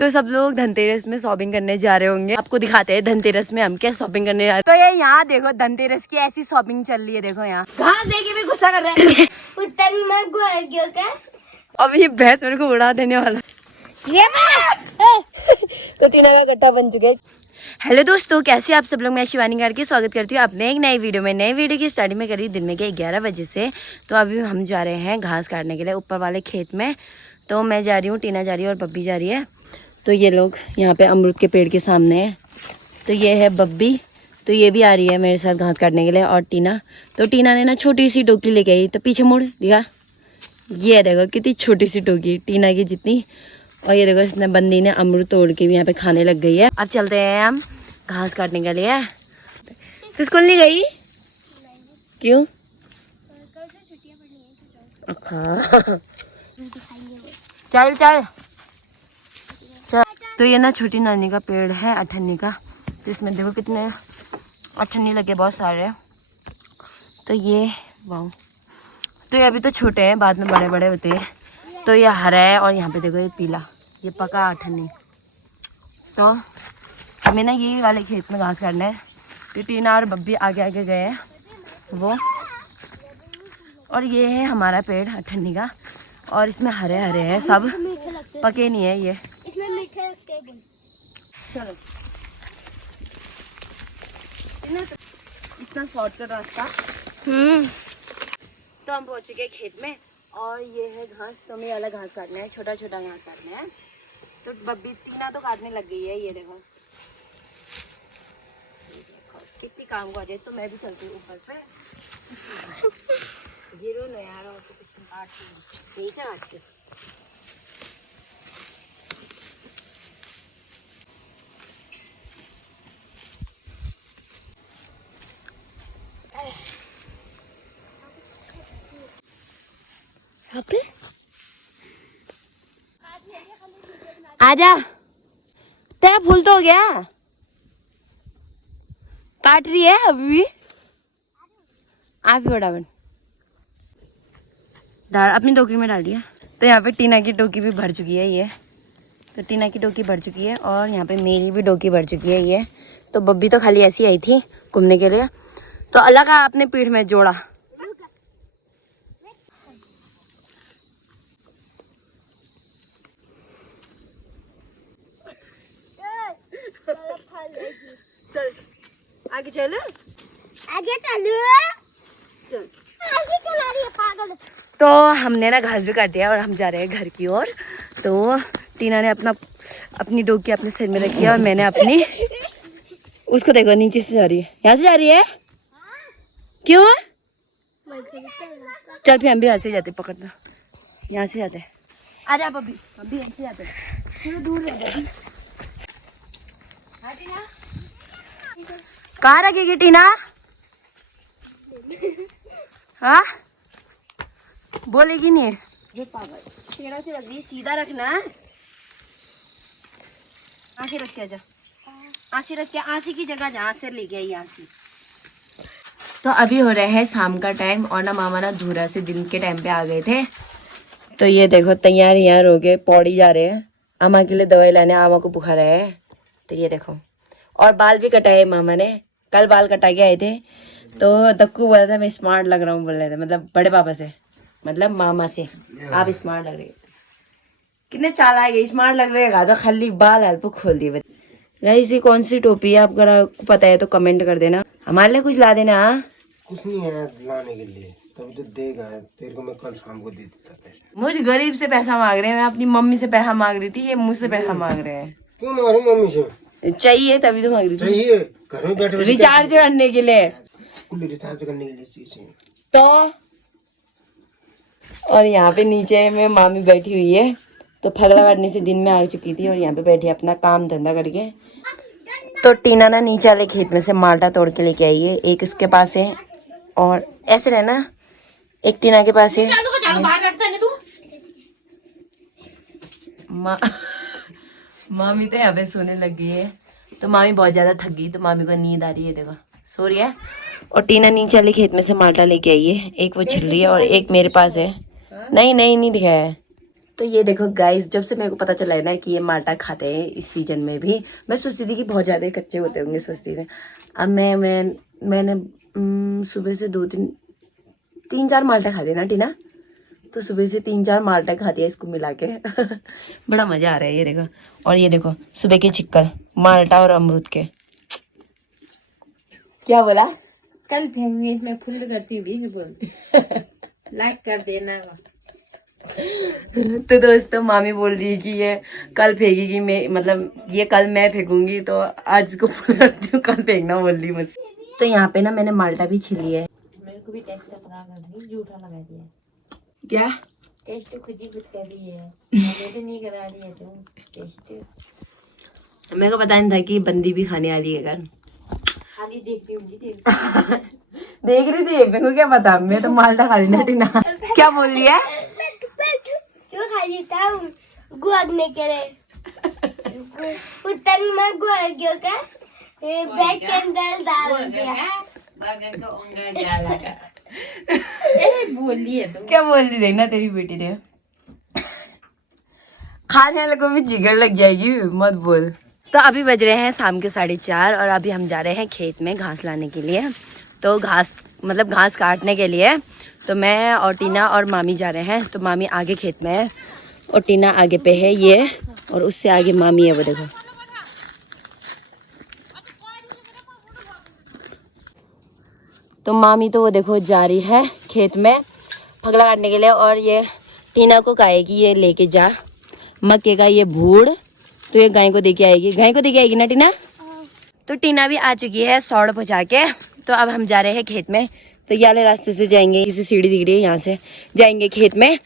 तो सब लोग धनतेरस में शॉपिंग करने जा रहे होंगे। आपको दिखाते हैं धनतेरस में हम क्या शॉपिंग करने जा रहे हैं। तो ये यहाँ देखो धनतेरस की ऐसी शॉपिंग चल रही है। देखो यहाँ घास देके भी गुस्सा कर रहे हैं। अभी भैंस मेरे को उड़ा देने वाला। तो टीना का गट्टा बन चुके। हेलो दोस्तों, कैसे आप सब लोग। मैं शिवानी करके स्वागत करती हूँ अपने एक नई वीडियो में। नई वीडियो की स्टार्टिंग में करी दिन में के 11 बजे से। तो अभी हम जा रहे हैं घास काटने के लिए ऊपर वाले खेत में। तो मैं जा रही हूँ, टीना जा रही है और बब्बी जा रही है। तो ये लोग यहाँ पे अमरूद के पेड़ के सामने है। तो ये है बब्बी, तो ये भी आ रही है मेरे साथ घास काटने के लिए। और टीना, तो टीना ने ना छोटी सी टोकरी लेके आई। तो पीछे मुड़ दिखा, ये देखो कितनी छोटी सी टोकरी टीना की जितनी। और ये देखो इसने बंदी ने अमरूद तोड़ के भी यहाँ पे खाने लग गई है। अब चलते हैं हम घास काटने के लिए। तो स्कूल नहीं गई? क्यों? चल चल चल। तो ये ना छोटी नानी का पेड़ है अठन्नी का। तो इसमें देखो कितने अठन्नी लगे, बहुत सारे। तो ये वाह, तो ये अभी तो छोटे हैं, बाद में बड़े बड़े होते हैं। तो ये हरा है और यहाँ पे देखो ये पीला, ये पका अठन्नी। तो हमें ना ये वाले खेत में घास काटना है। तो टीना और बब्बी आगे आगे गए हैं वो। और ये है हमारा पेड़ अठन्नी का। और इसमें हरे हरे हैं सब, पके नहीं है ये। चलो इतना शॉर्टकट रास्ता। तो हम पहुंच गए खेत में। और ये है घास, तो हमें अलग घास काटना है, छोटा छोटा घास काटना है। तो बब्बी टीना तो काटने लग गई है। ये देखो कितनी काम कर रही है। तो मैं भी चलती हूँ ऊपर पे। गिरो न यार, और तो कुछ काट यही से काट के। आजा, तेरा फूल तो हो गया। काट रही है अभी भी। आप ही फटाफट डाल, अपनी टोकरी में डाल दिया। तो यहाँ पे टीना की टोकरी भी भर चुकी है ये। तो टीना की टोकरी भर चुकी है और यहाँ पे मेरी भी टोकरी भर चुकी है ये। तो बब्बी तो खाली ऐसी आई थी घूमने के लिए। तो अलग आपने पीठ में जोड़ा। चल आगे चल, आगे चलो चल। पागल। तो हमने ना घास भी काट दिया और हम जा रहे हैं घर की ओर। तो टीना ने अपनी डोकी अपने सिर में रखी है और मैंने अपनी, उसको देखो नीचे से जा रही है, यहाँ से जा रही है। क्यों? चल फिर हम भी यहाँ से जाते, पकड़ना यहाँ से जाते। आ जा बब्बी, हम भी यहाँ से जाते, थोड़ा दूर है। कहाँ रखेगी टीना? हाँ बोलेगी नहीं। ये पागल टेढ़ा से रख दी, सीधा रखना। आंसी रख के, आजा आंसी रख के, आंसी की जगह जहाँ से ले गई आंसी। तो अभी हो रहा है शाम का टाइम और ना मामा ना धूरा से दिन के टाइम पे आ गए थे। तो ये देखो तैयार यार हो गए, पौड़ी जा रहे हैं अम्मा के लिए दवाई लाने। अम्मा को बुखार है। तो ये देखो, और बाल भी कटाए मामा ने, कल बाल कटा के आए थे। तो दक्कू बोला था मैं स्मार्ट लग रहा हूँ, बोल रहे थे, मतलब बड़े पापा से, मतलब मामा से, आप स्मार्ट लग रहे हैं। कितने चालाक है, स्मार्ट लग रहे तो खाली बाल हल्प खोल दिए। गाइस ये कौन सी टोपी है, आप अगर पता है तो कमेंट कर देना, हमारे लिए कुछ ला देना। कुछ नहीं है लाने के लिए, तभी तो देगा। तेरे को मैं कल शाम को दे देता पैसा। मुझे गरीब से पैसा मांग रहे हैं, मैं अपनी मम्मी से पैसा मांग रही थी, ये मुझसे पैसा मांग रहे हैं। क्यों मांग रही मम्मी से? चाहिए तभी तो मांग रही थी। चाहिए घर में बैठे रिचार्ज करने के लिए। रिचार्ज करने के लिए चीजें तो और यहाँ पे नीचे में मामी बैठी हुई है। तो फगड़ा काटने से दिन में आ चुकी थी और यहाँ पे बैठी अपना काम धंधा करके। तो टीना ना नीचे वाले खेत में से माल्टा तोड़ के लेके आई है, एक इसके पास है और ऐसे रहना, एक टीना के पास है। मामी तो यहाँ पे सोने लगी है। तो मामी बहुत ज्यादा थक गई, तो मामी को नींद आ रही है, देखो सो रही है। और टीना नीचे वाले खेत में से माल्टा लेके आई है, एक वो छिल रही है और एक मेरे पास है। नहीं नहीं नहीं दिखाया है, तो ये देखो गाइस, जब से मेरे को पता चला है ना कि ये माल्टा खाते हैं इस सीजन में भी, मैं सोचती थी कि बहुत ज़्यादा कच्चे होते होंगे, सोचती थी। अब मैंने सुबह से 3-4 माल्टा खा लिया ना टीना, तो सुबह से 3-4 माल्टा खा दिया इसको मिला के। बड़ा मज़ा आ रहा है ये देखो। और ये देखो सुबह के चिक्कर माल्टा और अमरूद के। क्या बोला? कल फेंकूंगी इसमें फुल करती हुई बोल लाइक कर देना। तो दोस्तों मामी बोल रही है कि ये कल फेंकेगी, मैं मतलब ये कल मैं फेंकूंगी, तो आज इसको फुल करती हूँ, कल फेंकना बोल रही मुझसे। तो यहाँ पे ना मैंने माल्टा भी छिली है। मेरे को भी टेस्ट अपना कर दी, झूठा लगा दिया। क्या टेस्ट खुद ही खुद कर रही है, मुझे तो नहीं करा रही है तुम टेस्ट। मेरे को पता नहीं था कि बंदी भी खाने वाली है कर। खाली देखती हूँ देख रही थी, मेरे को क्या पता, मैं तो माल्टा खा रही ना टीना। क्या बोल रही है? क्यों खाली था गुआगने के लिए उतन में गुआ गयो का बैग के अंदर डाल दिया। बोली है तुम। क्या बोल रही देखना तेरी बेटी ने, खाने वाले को भी जिगर लग जाएगी, मत बोल। तो अभी बज रहे हैं शाम के 4:30 और अभी हम जा रहे हैं खेत में घास लाने के लिए। तो घास काटने के लिए तो मैं और टीना और मामी जा रहे हैं। तो मामी आगे खेत में है और टीना आगे पे है ये, और उससे आगे मामी है, वो देखो। तो मामी तो वो देखो जा रही है खेत में फगला काटने के लिए, और ये टीना को कहेगी ये लेके जा मक्के का ये भूड़, तो ये गाय को देके आएगी ना टीना। तो टीना भी आ चुकी है सौड़ पहुँचा के। तो अब हम जा रहे हैं खेत में। तो ये वाले रास्ते से जाएंगे, इसी सीढ़ी दिख रही है, यहाँ से जाएंगे खेत में।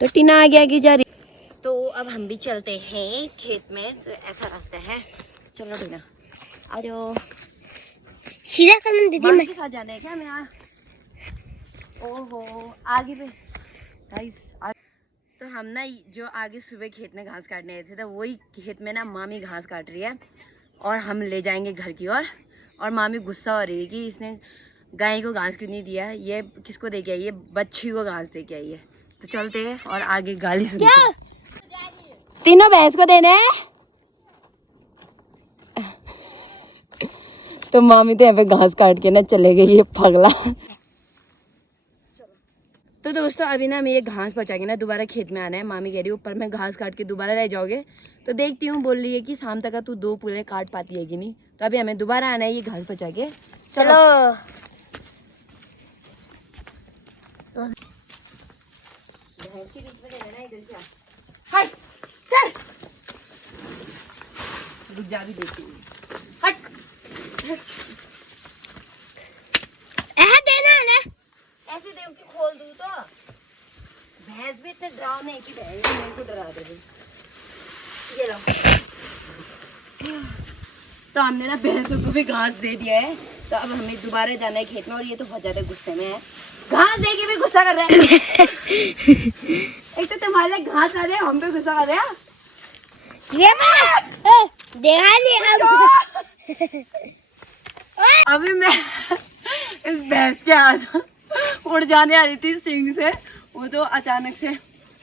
तो टीना आगे जा रही। तो अब हम भी चलते हैं खेत में। तो ऐसा रास्ता है, चलो टीना आ जाओ। सीधा करना दीदी मैं के साथ जाना है क्या? मैं ओहो आगे पे गाइस। तो हम ना जो आगे सुबह खेत में घास काटने आए थे, तो वही खेत में ना मामी घास काट रही है और हम ले जाएंगे घर की ओर। और मामी गुस्सा हो रही है कि इसने गाय को घास क्यों नहीं दिया, ये किसको दे के आई है, बच्ची को घास दे के आई है। तो चलते हैं और आगे गाली सुनते हैं। तीनों भैंस को देने हैं। तो मामी तो यहाँ पे घास काट के ना चले गई है पगला। तो दोस्तों अभी ना मेरे घास पहुँचा के ना दोबारा खेत में आना है। मामी कह रही है ऊपर में घास काट के दोबारा ले जाओगे। तो देखती हूँ, बोल रही है कि शाम तक तू 2 पूरे काट पाती है कि नहीं। तो अभी हमें दोबारा आना है ये घास पहुँचा के। चलो हट चल, रुक जा भी देखती हूँ। हट देना है ना। ऐसे देव की खोल दूँ तो भैंस भी इतने डरावने की भैंस मेरे को डरा दे रही। ये लो। तो हमने ना भैंसों को भी घास दे दिया है। तो अब हमें दोबारा जाना है खेत में, और ये तो बहुत ज्यादा गुस्से में है, घास दे के भी गुस्सा कर रहा है। एक तो तुम्हारे लिए घास आ रहे, हम पे गुस्सा कर रहे हैं। ये देखा नहीं अभी मैं इस भैंस के हाथ उड़ जाने आ रही थी सिंग से, वो तो अचानक से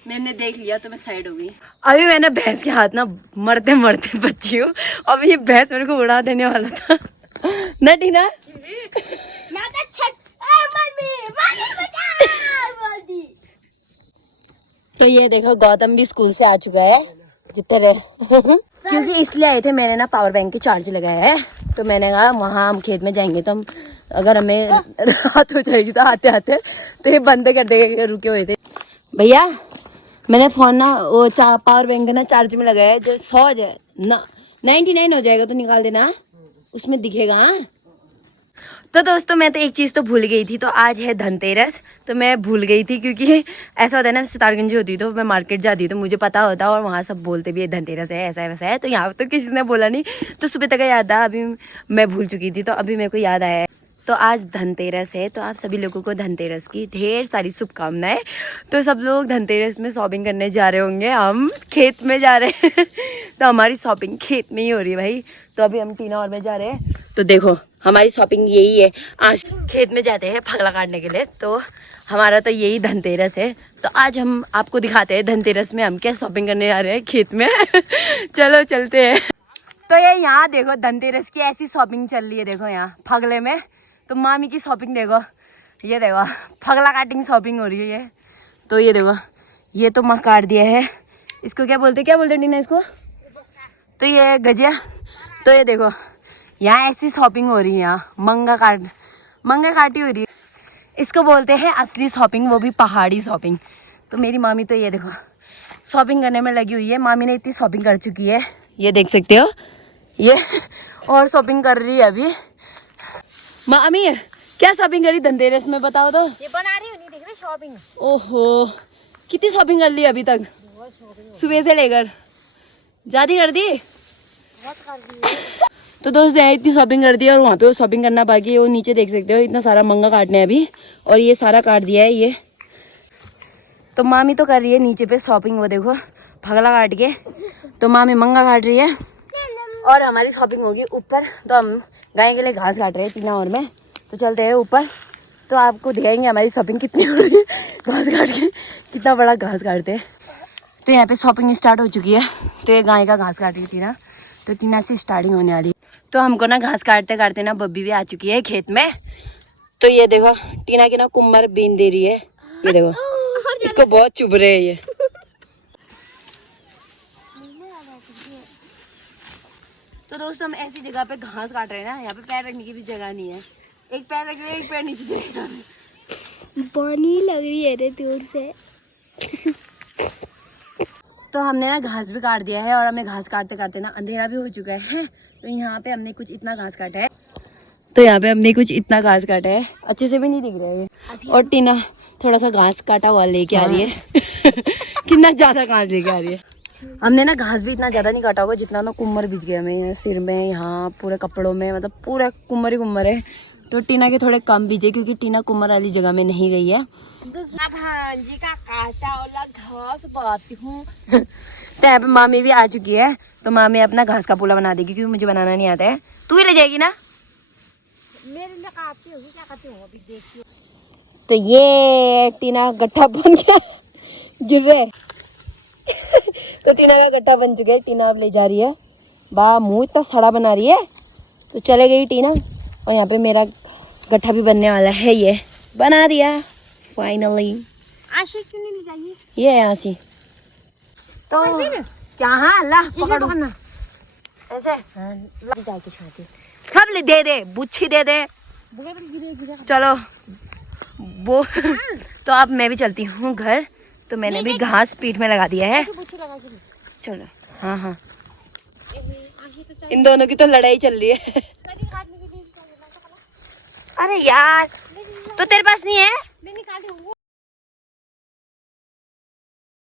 मैंने देख लिया तो मैं साइड हो गई। अभी मैंने भैंस के हाथ ना मरते मरते बची हूँ। अभी ये भैंस मेरे को उड़ा देने वाला था ना टीना। तो ये देखो गौतम भी स्कूल से आ चुका है जितने रहे। क्योंकि इसलिए आए थे, मैंने ना पावर बैंक के चार्ज लगाया है। तो मैंने कहा वहाँ हम खेत में जाएंगे तो हम अगर हमें रात हो जाएगी तो आते आते तो ये बंद कर देंगे। रुके हुए थे भैया, मैंने फ़ोन ना वो पावर बैंक ना चार्ज में लगाया है, जो 100 है ना 99 हो जाएगा तो निकाल देना, उसमें दिखेगा। हाँ तो दोस्तों मैं तो एक चीज़ तो भूल गई थी। तो आज है धनतेरस, तो मैं भूल गई थी क्योंकि ऐसा होता है ना, सितारगंज होती तो मैं मार्केट जाती तो मुझे पता होता, और वहाँ सब बोलते भी है धनतेरस है ऐसा है वैसा है। तो यहाँ तो किसी ने बोला नहीं, तो सुबह तक याद था, अभी मैं भूल चुकी थी तो अभी मेरे को याद आया है। तो आज धनतेरस है, तो आप सभी लोगों को धनतेरस की ढेर सारी शुभकामनाएं। तो सब लोग धनतेरस में शॉपिंग करने जा रहे होंगे, हम खेत में जा रहे हैं। तो हमारी शॉपिंग खेत में ही हो रही है भाई। तो अभी हम टीना और में जा रहे हैं। तो देखो हमारी शॉपिंग यही है। आज खेत में जाते हैं फगला काटने के लिए, तो हमारा तो यही धनतेरस है। तो आज हम आपको दिखाते हैं धनतेरस में हम क्या शॉपिंग करने जा रहे हैं खेत में। चलो चलते हैं। तो ये यहाँ देखो धनतेरस की ऐसी शॉपिंग चल रही है। देखो यहाँ फगले में तो मामी की शॉपिंग देखो, ये देखो फगला काटिंग शॉपिंग हो रही है ये। तो ये देखो ये तो माँ काट दिया है, इसको क्या बोलते टीना इसको, तो ये गजिया। तो ये देखो यहाँ ऐसी शॉपिंग हो रही है, यहाँ मंगा काटी हो रही है। इसको बोलते हैं असली शॉपिंग, वो भी पहाड़ी शॉपिंग। तो मेरी मामी तो ये देखो शॉपिंग करने में लगी हुई है। मामी ने इतनी शॉपिंग कर चुकी है, ये देख सकते हो ये, और शॉपिंग कर रही है अभी। मामी क्या शॉपिंग करी धनतेरस में बताओ तो। ये बना रही हो, नहीं देख रही शॉपिंग। ओहो कितनी शॉपिंग कर ली अभी तक, सुबह से लेकर ज्यादा कर दी। तो दोस्त यहाँ इतनी शॉपिंग कर दी और वहाँ पे वो शॉपिंग करना बाकी है। वो नीचे देख सकते हो इतना सारा मंगा काटने है अभी, और ये सारा काट दिया है ये। तो मामी तो कर रही है नीचे पे शॉपिंग, वो देखो फगला काट के। तो मामी मंगा काट रही है और हमारी शॉपिंग होगी ऊपर। तो हम गाय के लिए घास काट रहे हैं टीना और मैं। तो चलते हैं ऊपर, तो आपको दिखाएंगे हमारी शॉपिंग कितनी हो रही है। घास काट के कितना बड़ा घास काटते हैं। तो यहाँ पे शॉपिंग स्टार्ट हो चुकी है। तो ये गाय का घास काट रही थी ना, तो टीना से स्टार्टिंग होने वाली। तो हमको ना घास काटते काटते ना बब्बी भी आ चुकी है खेत में। तो ये देखो टीना की ना कुम्मर बीन दे रही है, ये देखो इसको बहुत चुभ रहे हैं ये। तो दोस्तों हम ऐसी जगह पे घास काट रहे हैं ना, यहाँ पे पैर रखने की भी जगह नहीं है। एक पैर रख रहे एक पैर नीचे जाएगा। पानी लग रही है रे दूर से। तो हमने ना घास भी काट दिया है और हमें घास काटते काटते ना अंधेरा भी हो चुका है। तो यहाँ पे हमने कुछ इतना घास काटा है, अच्छे से भी नहीं दिख रहा है ये। और टीना थोड़ा सा घास काटा हुआ लेके आ रही है। कितना ज्यादा घास लेके आ रही है। हमने ना घास भी इतना ज्यादा नहीं काटा होगा जितना ना कुम्मर बीत गया हमें सिर में, यहाँ पूरे कपड़ों में, मतलब पूरा कुम्मर ही कुम्मर है। तो टीना के थोड़े कम बीजे क्योंकि टीना कुम्मर वाली जगह में नहीं गई है। भांजी का काटा वाला घास बाती हूँ। तो यहाँ पे मामी भी आ चुकी है। तो मामी अपना घास का पुला बना देगी क्योंकि मुझे बनाना नहीं आता है। तू ही ले जाएगी ना, मेरे लिए काटती होगी, क्या करती हूँ अभी देखती हूँ। तो ये टीना गट्ठा बन गया, गिर रहे। तो टीना का गट्ठा बन चुका है, टीना अब ले जा रही है। वाह मुंह इतना सड़ा बना रही है। तो चले गई टीना, और यहाँ पे मेरा गट्ठा भी बनने वाला है, ये बना दिया फाइनली। आशी क्यों नहीं ले जाइए? ये है आशी। तो क्या, हाँ अल्लाह पकड़ो ऐसे जाके छाती सब ले दे बुच्छी दे दे। चलो वो तो अब मैं भी चलती हूँ घर। तो मैंने भी घास पीठ में लगा दिया है। चलो हाँ हाँ, इन दोनों की तो लड़ाई चल रही है। अरे यार तो तेरे पास नहीं है? मैं निकाली हूँ।